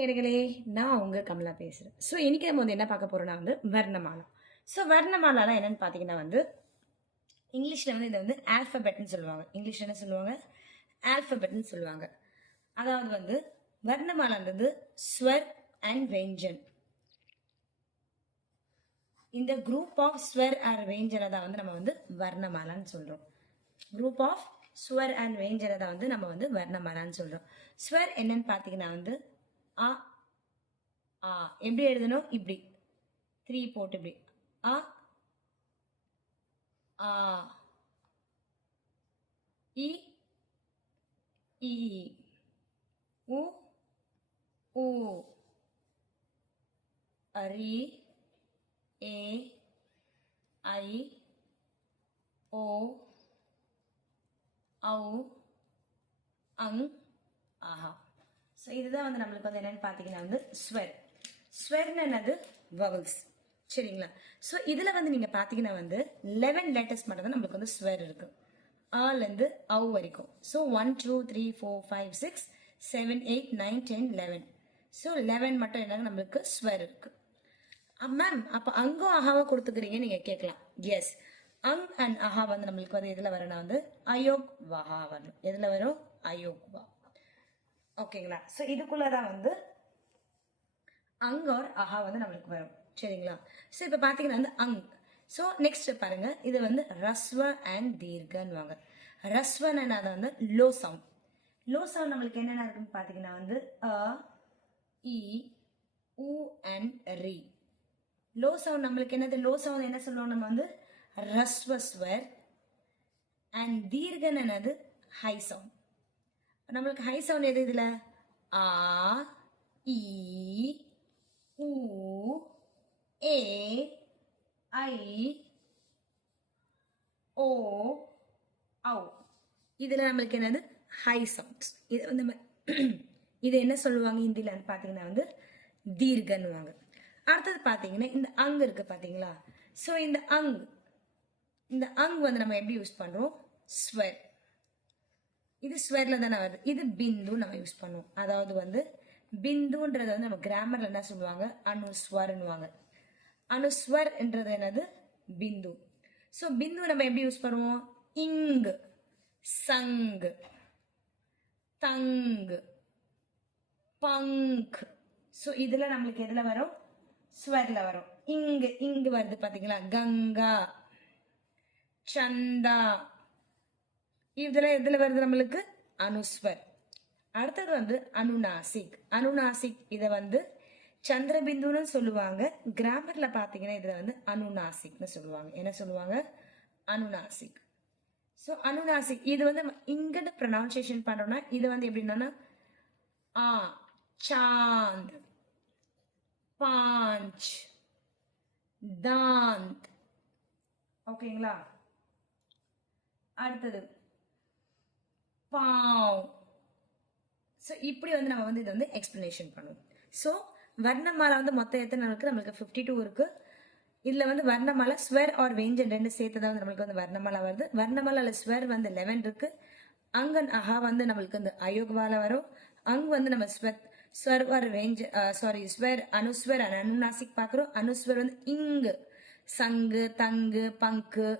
நேயர்களே, நான் உங்க கமலா பேசுறேன். ஸோ இன்னைக்கு நம்ம வந்து என்ன பார்க்க போறோம்னா வந்து வர்ணமாலா. ஸோ வர்ணமாலானா என்னன்னு பார்த்தீங்கன்னா வந்து, இங்கிலீஷ்ல வந்து இத வந்து ஆல்ஃபபெட்ன்னு சொல்லுவாங்க. இங்கிலீஷ்ல என்ன சொல்லுவாங்க? ஆல்ஃபபெட்ன்னு சொல்லுவாங்க. அதாவது வந்து வர்ணமாலான்றது ஸ்வர் அண்ட் வெஞ்சன். இந்த குரூப் ஆஃப் ஸ்வர் அண்ட் வெஞ்சனை தான் வந்து நம்ம வந்து வர்ணமாலான்னு சொல்றோம். குரூப் ஆஃப் ஸ்வர் அண்ட் வெஞ்சனை தான் வந்து நம்ம வந்து வர்ணமாலான்னு சொல்றோம். ஸ்வர் என்னன்னு பார்த்தீங்கன்னா வந்து அ, ஆ எப்படி எழுதணும்? இப்படி 3 போட்டு இப்படி அ, ஆ, இ, ஈ, உ, ஊ, ரி, ஏ, ஐ, ஓ, ஔ, அங், ஆஹா. ஸோ இதுதான் வந்து நம்மளுக்கு வந்து என்னன்னு பார்த்தீங்கன்னா வந்து ஸ்வர். ஸ்வர்னு என்னது? வவல்ஸ். சரிங்களா? ஸோ இதில் வந்து நீங்கள் பார்த்தீங்கன்னா வந்து 11 லெட்டர்ஸ் மட்டும் தான் நம்மளுக்கு வந்து ஸ்வர் இருக்கு. ஆலேருந்து ஔ வரைக்கும். ஸோ 1 2 3 4 5 6 7 8 9 10 11. ஸோ 11 மட்டும் என்னது நம்மளுக்கு ஸ்வர் இருக்கு. மேம் அப்போ அங்கும் அஹாவை கொடுத்துக்கிறீங்க நீங்கள் கேட்கலாம். எஸ், அங் அண்ட் அஹா வந்து நம்மளுக்கு வந்து எதில் வரனா வந்து அயோக் வஹா வரணும். எதில் வரும்? அயோக் வா. ஓகேங்களா? ஸோ இதுக்குள்ளதான் வந்து அங் ஆர் அஹா வந்து நம்மளுக்கு வரும். சரிங்களா? ஸோ இப்போ பார்த்தீங்கன்னா வந்து அங். ஸோ நெக்ஸ்ட் பாருங்க, இது வந்து ரஸ்வ அண்ட் தீர்கன்னு வாங்க. ரஸ்வன்னு அதை வந்து லோ சவுண்ட். லோ சவுண்ட் நம்மளுக்கு என்னென்ன இருக்குன்னு பார்த்தீங்கன்னா வந்து அ, இ, உ அண்ட் ரி. லோ சவுண்ட் நம்மளுக்கு என்னது? லோ சவுண்ட் என்ன சொல்லுவோம் நம்ம வந்து ரஸ்வஸ்வர். அண்ட் தீர்கன் என்னது? High sound. நம்மளுக்கு ஹை சவுண்ட் எது இதுல? ஆ, இ, உ, ஏ, ஐ, ஓ, ஔ. இதுல நம்மளுக்கு என்னது? High sounds. இது வந்து இது என்ன சொல்லுவாங்க ஹிந்தில பாத்தீங்கன்னா வந்து தீர்கன்னுவாங்க. அடுத்தது பாத்தீங்கன்னா இந்த அங் இருக்கு பாத்தீங்களா? ஸோ இந்த அங் வந்து நம்ம எப்படி யூஸ் பண்றோம்? ஸ்வர். இது ஸ்வர்ல தானே வருது. இது பிந்து நம்ம யூஸ் பண்ணுவோம். அதாவது வந்து பிந்துன்றது வந்து நம்ம கிராமர்ல என்ன சொல்லுவாங்க? அனுஸ்வர்னுவாங்க. அனுஸ்வர்ன்றது என்னது? பிந்து. ஸோ பிந்து நம்ம எப்படி யூஸ் பண்ணுவோம்? இங், சங், தங், பங்க். ஸோ இதுல நம்மளுக்கு எதுல வரும்? ஸ்வர்ல வரும். இங்கு வருது பாத்தீங்களா? கங்கா, சந்தா. இதுல எதுல வருது நம்மளுக்கு? அனுஸ்வர். அடுத்தது வந்து அனுநாசிக். அனுநாசிக் இதை வந்து சந்திரபிந்துன்னு சொல்லுவாங்க. கிராமர்ல பாத்தீங்கன்னா இதுல வந்து அனுநாசிக்னு சொல்லுவாங்க. என்ன சொல்லுவாங்க? அனுநாசிக். ஸோ அனுநாசிக் இது வந்து இங்கிட்டு ப்ரொனவுன்சியேஷன் பண்றோம்னா இது வந்து எப்படின்னா ஆ, சாந்த், பாஞ்ச், தாந்த். ஓகேங்களா? அடுத்தது பாவ். ஸோ இப்படி வந்து நம்ம வந்து இதை வந்து எக்ஸ்பிளனேஷன் பண்ணுவோம். ஸோ வர்ணமாலா வந்து மொத்தம் எத்தனை இருக்கு? நம்மளுக்கு 52 இருக்கு. இதுல வந்து வர்ணமாலா ஸ்வர் ஆர் வேஞ்சன் ரெண்டு சேர்த்து தான் வந்து நம்மளுக்கு வந்து வர்ணமாலா வருது. வர்ணமாலால ஸ்வர் வந்து 11 இருக்கு. அங்கன் அஹா வந்து நம்மளுக்கு வந்து அயோக்வால வரும். அங் வந்து நம்ம ஸ்வர் ஆர் வேஞ்ச ஸ்வர் அனுஸ்வர் அனுநாசிக் பாக்குறோம். அனுஸ்வர் வந்து இங்கு, சங்கு, தங்கு, பங்கு.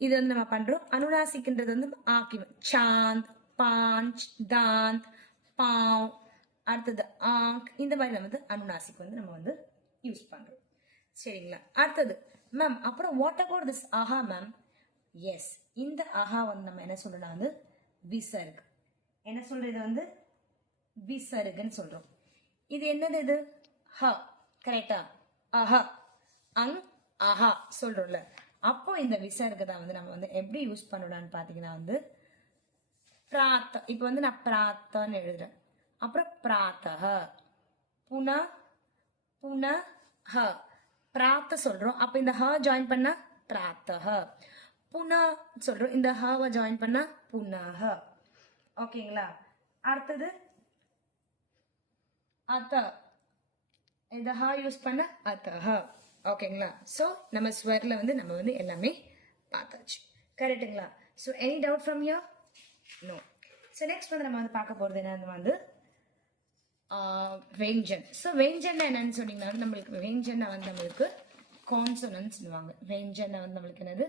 இது வந்து நம்ம பண்றோம். அனுநாசிக்ன்றது வந்து ஆக்கி சாந்த், பாஞ்ச், தாந்த், பாவ். அடுத்தது ஆங்க். இந்த மாதிரி நம்ம வந்து அனுநாசிக் வந்து நம்ம வந்து யூஸ் பண்றோம். சரிங்களா? அடுத்தது மேம் அப்புறம் வாட் அபவுட் திஸ் ஆஹா மேம்? எஸ், இந்த ஆஹா வந்து நம்ம என்ன சொல்றோம்னா வந்து விசர்க். என்ன சொல்றது? வந்து விசர்க்னு சொல்றோம். இது என்னது? இது ஹ. கரெக்டா? அஹ, அங், அஹா சொல்றோம்ல. அப்போ இந்த விசர்க்கு தான் வந்து நம்ம வந்து எப்படி யூஸ் பண்ணணும்னு பாத்தீங்கன்னா வந்து பிராத்த. இப்போ வந்து நான் பிராத்தன்னு எழுதுறேன். அப்புறம் பிராத்தஹ, புன, புன, ஹ. பிராத்த சொல்றோம். அப்ப இந்த ஹ ஜாயின் பண்ணா பிராத்தஹ. புன சொல்றோம். இந்த ஹவை ஜாயின் பண்ணா புனஹ. ஓகேங்களா? அடுத்தது அத. இந்த ஹ யூஸ் பண்ண அத்தஹ. ஓகேங்களா? ஸோ நம்ம ஸ்வர்ல வந்து நம்ம வந்து எல்லாமே பார்த்தாச்சு. கரெக்டுங்களா? So any doubt from you? No. So next வந்து நம்ம வந்து பார்க்க போறது என்னன்னு வந்து வெஞ்சன். ஸோ வெஞ்சன் என்னன்னு சொன்னீங்கன்னா நம்மளுக்கு வெஞ்சனை வந்து நம்மளுக்கு கான்சோனன்ட்ஸ்னுவாங்க. வெஞ்சனை வந்து நம்மளுக்கு என்னது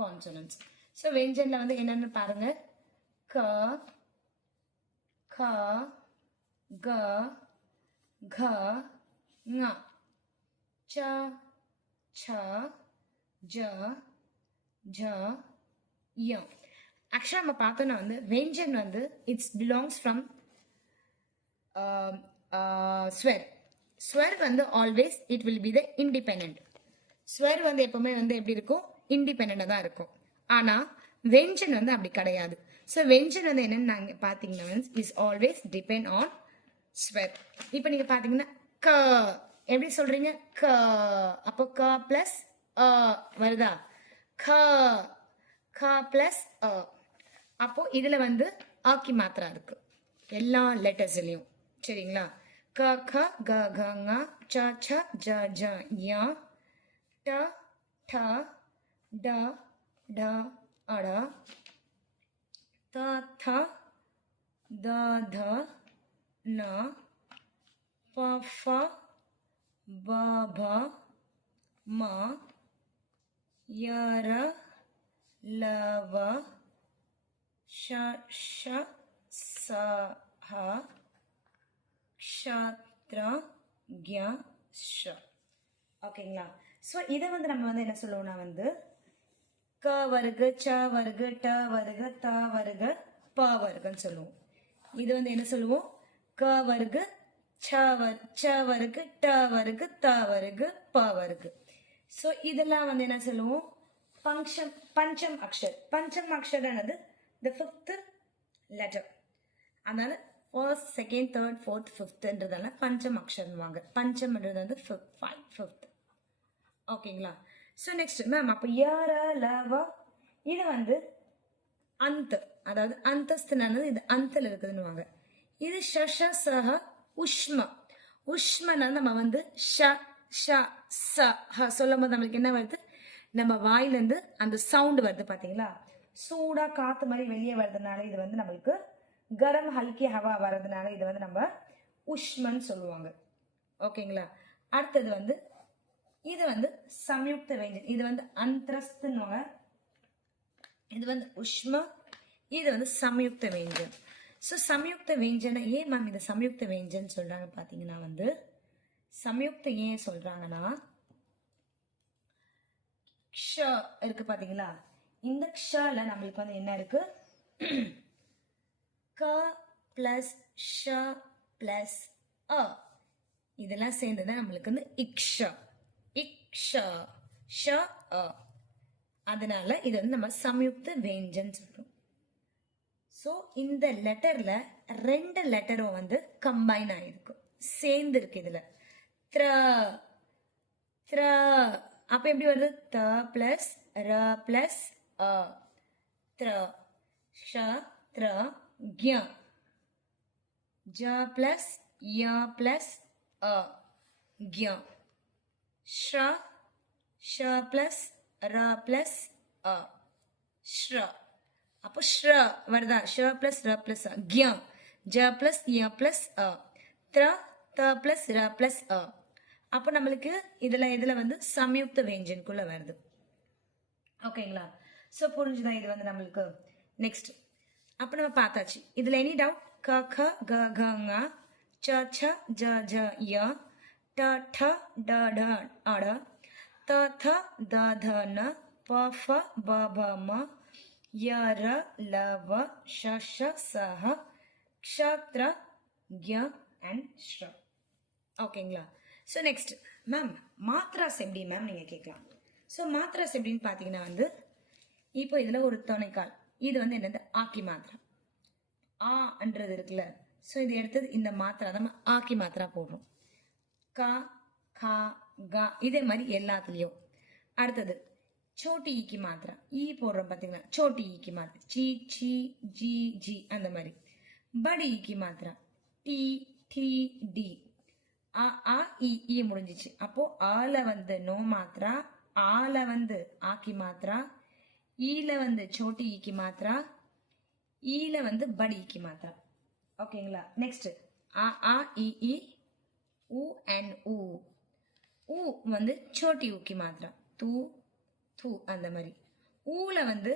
கான்சோனன்ட்ஸ். ஸோ வெஞ்சனில் வந்து என்னென்னு பாருங்க. க க க க ங ச ச ஜ ஜ ய. ஆக்சுவலாக நம்ம பார்த்தோன்னா வந்து வெஞ்சன் வந்து it's belongs from swar. Swar வந்து always it will be the independent. Swar வந்து எப்பவுமே வந்து எப்படி இருக்கும், இண்டிபெண்டாக தான் இருக்கும். ஆனால் வெஞ்சன் வந்து அப்படி கிடையாது. ஸோ வெஞ்சன் வந்து என்னன்னு நாங்கள் பார்த்தீங்கன்னா இஸ் ஆல்வேஸ் டிபெண்ட் ஆன் ஸ்வர். இப்போ நீங்கள் பார்த்தீங்கன்னா க எப்படி சொல்றீங்க, க. அப்போ க பிளஸ் வருதா, க க பிளஸ் அப்போ இதுல வந்து ஆக்கி மாத்திரா இருக்கு எல்லா லெட்டர்ஸ்லயும். சரிங்களா. க க க க ங ச ச ஜ ஜ ய ட ட ட ட அட த த த த ந ப ஃப ப ப ம ய ர ல வ ஷ ஷ ச ஹ க்ஷத்ர க்ய ஷ. ஓகேங்களா. ஸோ இதை வந்து நம்ம வந்து என்ன சொல்லுவோம்னா வந்து க வருக ச வருக ட வருக த வருக ப வருகன்னு சொல்லுவோம். இது வந்து என்ன சொல்லுவோம், க வருக ச வருக ட வருக த வருக ப வருக. ஸோ இதெல்லாம் வந்து என்ன சொல்லுவோம், பஞ்சம் அக்ஷர். பஞ்சம் அக்ஷர் என்னது, the fifth letter. அதனால ஃபர்ஸ்ட் செகண்ட் தேர்ட் ஃபோர்த் ஃபிஃப்த்ன்றதால பஞ்சம் அக்ஷர்வாங்க. பஞ்சம்ன்றது வந்து ஃபிஃப்த். ஓகேங்களா. ஸோ நெக்ஸ்ட் மேம் அப்போ யார லவா இது வந்து அந்த, அதாவது அந்தஸ்துனானது இது அந்தல இருக்குதுன்னுவாங்க. இது ஷஷ சஹ உஷ்ம. உஷ்மனா நம்ம வந்து ஷ ஷ ச ஹ சொல்லும் போது நம்மளுக்கு என்ன வருது, நம்ம வாயிலிருந்து அந்த சவுண்ட் வருது பாத்தீங்களா. சூடா காத்து மாதிரி வெளியே வர்றதுனால இது வந்து நம்மளுக்கு கரம் ஹல்கி ஹவா வர்றதுனால இது வந்து நம்ம உஷ்மன்னு சொல்லுவாங்க. ஓகேங்களா. அடுத்தது வந்து இது வந்து சம்யுக்த வேஞ்சன். இது வந்து அந்தஸ்துன்னுவாங்க. இது வந்து உஷ்ம, இது வந்து சம்யுக்த வேஞ்சன். ஸோ சம்யுக்த வேஞ்சனை ஏன் மேம் இது சம்யுக்த வேஞ்சன் சொல்றாங்க பாத்தீங்கன்னா வந்து சம்யுக்த ஏன் சொல்றாங்கன்னா க்ஷ இருக்கு பாத்தீங்களா. இந்த க்ஷல நம்மளுக்கு வந்து என்ன இருக்கு, க பிளஸ் ஷ பிளஸ் அ இதெல்லாம் சேர்ந்துதான் நம்மளுக்கு வந்து இக்ஷ இக்ஷ ஷ அ. அதனால இது வந்து நம்ம சம்யுக்த வேஞ்சன் சொல்றோம். ஸோ இந்த லெட்டர்ல ரெண்டு லெட்டரும் வந்து கம்பைன் ஆயிருக்கும், சேர்ந்து இருக்கு இதுல. த்ர த்ர அப்ப எப்படி வருது, த பிளஸ் ர பிளஸ் அ த்ர. ஷ த்ர க்ய ஜ பிளஸ் ய பிளஸ் அ க்ய. ஷ்ர ஷ பிளஸ் ர பிளஸ் அ ஸ்ர. அப்போ ஸ்ர வருதா, ஷ பிளஸ் ர பிளஸ் அ. க்ய ஜ பிளஸ் ய பிளஸ் அ. த்ர த பிளஸ் ர பிளஸ் அ. அப்போ நம்மளுக்கு இதுல வந்து சம்யுக்த வேஞ்சனுக்குள்ள வருது. ஓகேங்களா. ஸோ புரிஞ்சுதான் இது வந்து நம்மளுக்கு. நெக்ஸ்ட் அப்போ நம்ம பார்த்தாச்சு. இதுல எனி டவுட், க க க க ங ச ச ஜ ஜ ய ட ட ட ட அட த த த த ந ப ஃப ப ப ம ய ர ல வ ஷ ஷ ச ஹ க்ஷத்ர க்ய அண்ட் ஸ்ர. ஓகேங்களா. ஸோ நெக்ஸ்ட் மேம் மாத்ராஸ் எப்படி மேம் நீங்க கேட்கலாம். ஸோ மாத்ராஸ் எப்படின்னு பார்த்தீங்கன்னா வந்து இப்போ இதுல ஒரு துணைக்கால், இது வந்து என்னது ஆக்கி மாத்திரா. ஆன்றது இருக்குல்ல, ஸோ இது எடுத்தது இந்த மாத்திரா நம்ம ஆக்கி மாத்திரா போடுறோம். கா கா கா இதே மாதிரி எல்லாத்துலயும். அடுத்தது சோட்டி ஈக்கி மாத்திரா ஈ போடுறோம் பார்த்தீங்களா, Chhoti ஈக்கி மாத்திரா C C G G அந்த மாதிரி. படி ஈக்கி மாத்திரா டி டி டி. ஆ ஆ இ முடிஞ்சிச்சு. அப்போ ஆல வந்து நோ மாத்திரா, ஆல வந்து ஆக்கி மாத்திரா, ஈல வந்து சோட்டி ஈக்கி மாத்திரா, ஈல வந்து படி ஈக்கி மாத்திரா. ஓகேங்களா. நெக்ஸ்ட் ஆ ஆ இ இ உ அண்ட் ஊ. ஊ வந்து சோட்டி ஊக்கி மாத்திரம். தூ தூ அந்த மாதிரி. ஊல வந்து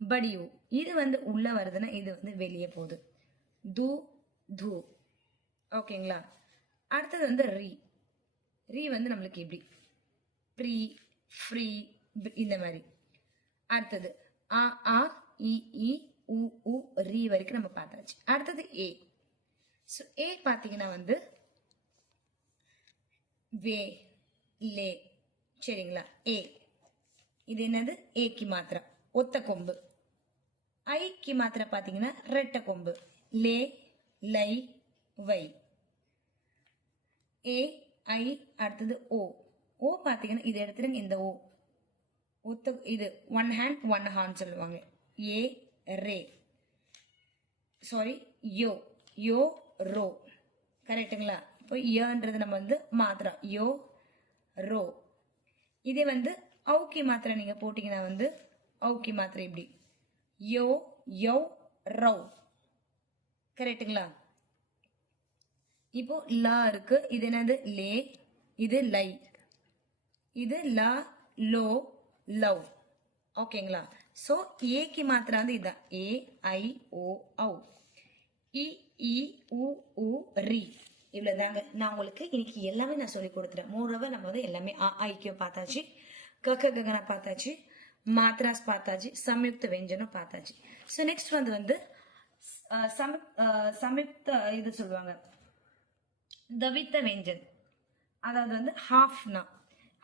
படி ஊ. இது வந்து உள்ள வருதுன்னா இது வந்து வெளியே போகுது. து து. ஓகேங்களா? அடுத்தது வந்து ரீ. ரீ வந்து நம்மளுக்கு இப்படி ப்ரீ ஃப்ரீ இந்த மாதிரி. அடுத்தது ஆ ஆ இ இ உ உ ரீ வரைக்கும் நம்ம பார்த்தாச்சு. அடுத்தது ஏ. ஸோ ஏ பார்த்தீங்கன்னா வந்து வே லே. சரிங்களா? ஏ இது என்னது? ஏக்கு மாத்திரை ஒத்த கொம்பு. ஐக்கு மாத்திரை பார்த்தீங்கன்னா ரெட்டை கொம்பு. லே லை வை. ஏ ஐ. அடுத்தது ஓ. ஓ பார்த்தீங்கன்னா இது எடுத்துருங்க. இந்த ஓ ஒத்த இது ஒன் ஹேண்ட் ஒன் ஹார்ன் சொல்லுவாங்க. ஏ ரே. சாரி யோ. யோ ரோ. கரெக்டுங்களா? இப்போ யோன்றது நம்ம வந்து மாத்திரை யோ ரோ. இதே வந்து அவுக்கி மாத்திரை நீங்க போட்டீங்கன்னா வந்து அவுக்கி மாத்திரை இப்படி யோ யோ ரோ. கரெக்டுங்களா? இப்போ லா இருக்கு. இது என்னது? லே. இது லை. இது லா லோ லவ். ஓகேங்களா? ஸோ ஏக்கு மாத்திரை வந்து இதுதான். ஏ ஐ ஓ ஔ. இ இ உ உ ரி. இவ்வளவுதாங்க. நான் உங்களுக்கு இன்னைக்கு எல்லாமே நான் சொல்லி கொடுத்துட்டேன். மோரோவர் நம்ம வந்து எல்லாமே ஆ ஐக்கியம் பார்த்தாச்சு, கக ககனா பார்த்தாச்சு, மாத்ராஸ் பார்த்தாச்சு, சம்யுக்த வெஞ்சனம் பார்த்தாச்சு. ஸோ நெக்ஸ்ட் வந்து சம்யுக்த இது சொல்லுவாங்க தவித்த வெஞ்சன். அதாவது வந்து ஹாஃப்னா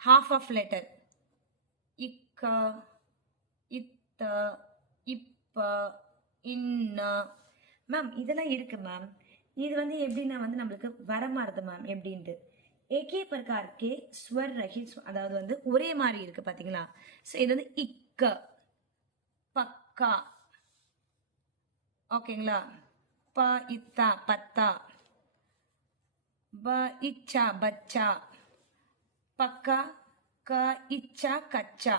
ஹாஃப் ஆஃப் லெட்டர். இக்க இத்த இப்ப இன்ன. மேம் இதெல்லாம் இருக்கு மேம். இது வந்து எப்படின்னா வந்து நம்மளுக்கு வரமாறுது மேம் எப்படின்ட்டு. ஏகே பிரகார் கே ஸ்வர் ரஹித், அதாவது வந்து ஒரே மாதிரி இருக்கு பாத்தீங்களா? ஸோ இது வந்து இக்க பக்கா. ஓகேங்களா? ப இத்தா பத்தா. ப இச்சா பச்சா. பக்கா. க இச்சா கச்சா.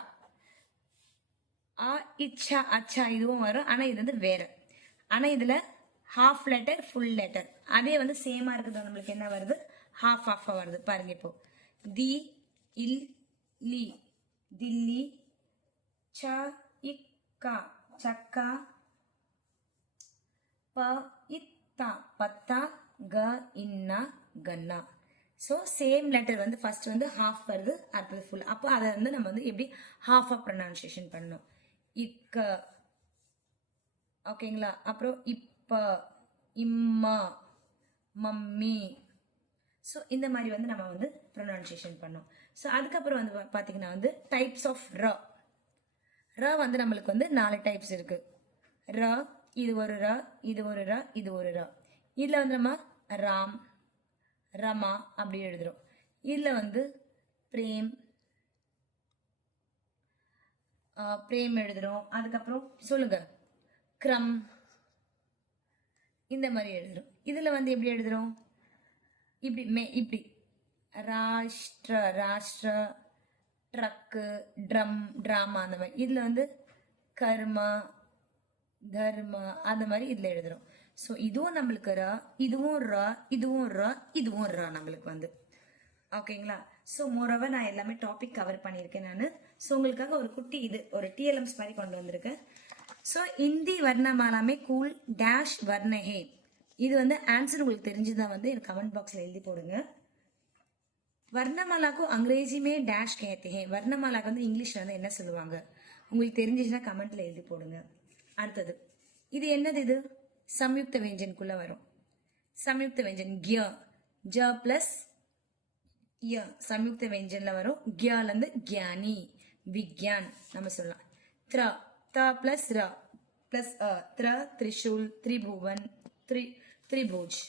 இச்சா அச்சா இதுவும் வரும். ஆனா இது வந்து வேற. ஆனா இதுல ஹாஃப் லெட்டர் ஃபுல் லெட்டர் அதே வந்து சேமா இருக்குது. நம்மளுக்கு என்ன வருது? ஹாஃப் ஆஃபா வருது. பாருங்க இப்போ தி இல் லி தில்லி. ச இக்கா சக்கா. ப இத்தா பத்தா. க இன்னா கன்னா. ஸோ சேம் லெட்டர் வந்து ஃபர்ஸ்ட் வந்து ஹாஃப் வருது, அடுத்தது ஃபுல். அப்போ அதை வந்து நம்ம வந்து எப்படி ஹாஃப் ஆஃப் ப்ரொனவுன்சியேஷன் பண்ணணும். இக்க. ஓகேங்களா? அப்புறம் இப்ப இம்மா மம்மி. ஸோ இந்த மாதிரி வந்து நம்ம வந்து ப்ரொனவுன்சியேஷன் பண்ணோம். ஸோ அதுக்கப்புறம் வந்து பார்த்தீங்கன்னா வந்து டைப்ஸ் ஆஃப் ர. ர வந்து நம்மளுக்கு வந்து 4 டைப்ஸ் இருக்கு. ர இது ஒரு ர, இது ஒரு ர, இது ஒரு ர. இதில் வந்து நம்ம ராம் ரமா அப்படி எழுதுறோம். இதில் வந்து பிரேம் பிரேம் எழுதுறோம். அதுக்கப்புறம் சொல்லுங்க கிரம் இந்த மாதிரி எழுதுறோம். இதில் வந்து எப்படி எழுதுறோம்? இப்படி இப்படி ராஷ்டிர ராஷ்டிர, ட்ரக்கு ட்ரம் ட்ராமா அந்த மாதிரி. இதில் வந்து கர்மா தர்மா அந்த மாதிரி இதில் எழுதுறோம். ஸோ இதுவும் நம்மளுக்கு ர, இதுவும் ர, இதுவும் ர, இதுவும் ர நம்மளுக்கு வந்து. ஓகேங்களா? ஸோ மோரோவர் நான் எல்லாமே டாபிக் கவர் பண்ணியிருக்கேன் நான். ஸோ உங்களுக்காக ஒரு குட்டி இது ஒரு டிஎல்எம்ஸ் மாதிரி கொண்டு வந்திருக்கேன். ஸோ இந்தி வர்ணமாலாமே கூல் டேஷ் வர்ணஹே. இது வந்து ஆன்சர் உங்களுக்கு தெரிஞ்சுதான் வந்து எனக்கு கமெண்ட் பாக்ஸில் எழுதி போடுங்க. வர்ணமாலாக்கு அங்கிரேஜிமே டேஷ் கேத்தே. வர்ணமாலாக்கு வந்து இங்கிலீஷ்ல வந்து என்ன சொல்லுவாங்க உங்களுக்கு தெரிஞ்சிச்சுன்னா கமெண்ட்ல எழுதி போடுங்க. அடுத்தது இது என்னது? இது சம்யுக்த வெஞ்சனுக்குள்ள வரும். சம்யுக்த வெஞ்சன் கிய. ஜ பிளஸ் ய சம்யுக்த வெஞ்சன்ல வரும். கியால இருந்து கியானி விக்யான் நம்ம சொல்லலாம். த்ர த பிளஸ் ர பிளஸ் அ த்ர திரிசூல் திரிபுவன் திரிபுஜ்.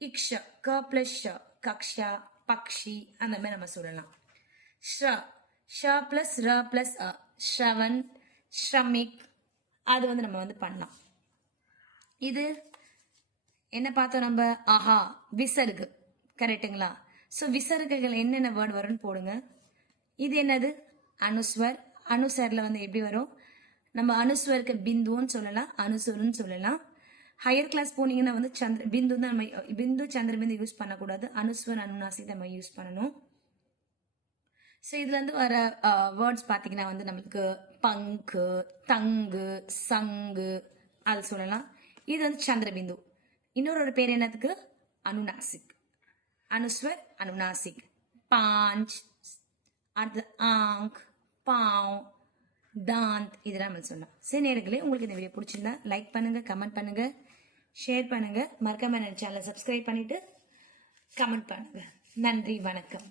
இக்ஷ க பிளஸ் ஷ கக்ஷா பக்ஷி அந்த மாதிரி நம்ம சொல்லலாம். ஷ்ர ஷ பிளஸ் ர பிளஸ் அ ஸ்ரவன் ஸ்ரமிக் அது வந்து நம்ம வந்து பண்ணலாம். இது என்ன பார்த்தோம் நம்ம? ஆஹா விசர்கு. கரெக்டுங்களா? ஸோ விசர்குகள் என்னென்ன வேர்டு வரும்னு போடுங்க. இது என்னது? அனுஸ்வர். அனுஸ்வரில் வந்து எப்படி வரும்? நம்ம அனுஸ்வருக்கு பிந்துன்னு சொல்லலாம், அனுசுருன்னு சொல்லலாம். ஹையர் கிளாஸ் போனீங்கன்னா வந்து பிந்து தான் நம்ம பிந்து சந்திரபிந்து யூஸ் பண்ணக்கூடாது. அனுஸ்வர் அனுநாசி நம்ம யூஸ் பண்ணணும். ஸோ இதுல இருந்து வர வேர்ட்ஸ் பார்த்தீங்கன்னா வந்து நம்மளுக்கு பங்கு, தங்கு, சங்கு அது சொல்லலாம். இது வந்து சந்திரபிந்து. இன்னொரு பேர் என்னதுக்கு? அனுநாசிக். அனுஸ்வர் அனுநாசிக். பாஞ்ச், அடுத்து ஆங்க், பாவ், தாந்த் இதெல்லாம் நம்ம சொல்லலாம். சரி நேயர்களே, உங்களுக்கு இந்த வீடியோ பிடிச்சிருந்தா லைக் பண்ணுங்க, கமெண்ட் பண்ணுங்க, ஷேர் பண்ணுங்க. மறக்காம என் சேனலை சப்ஸ்கிரைப் பண்ணிட்டு கமெண்ட் பண்ணுங்க. நன்றி, வணக்கம்.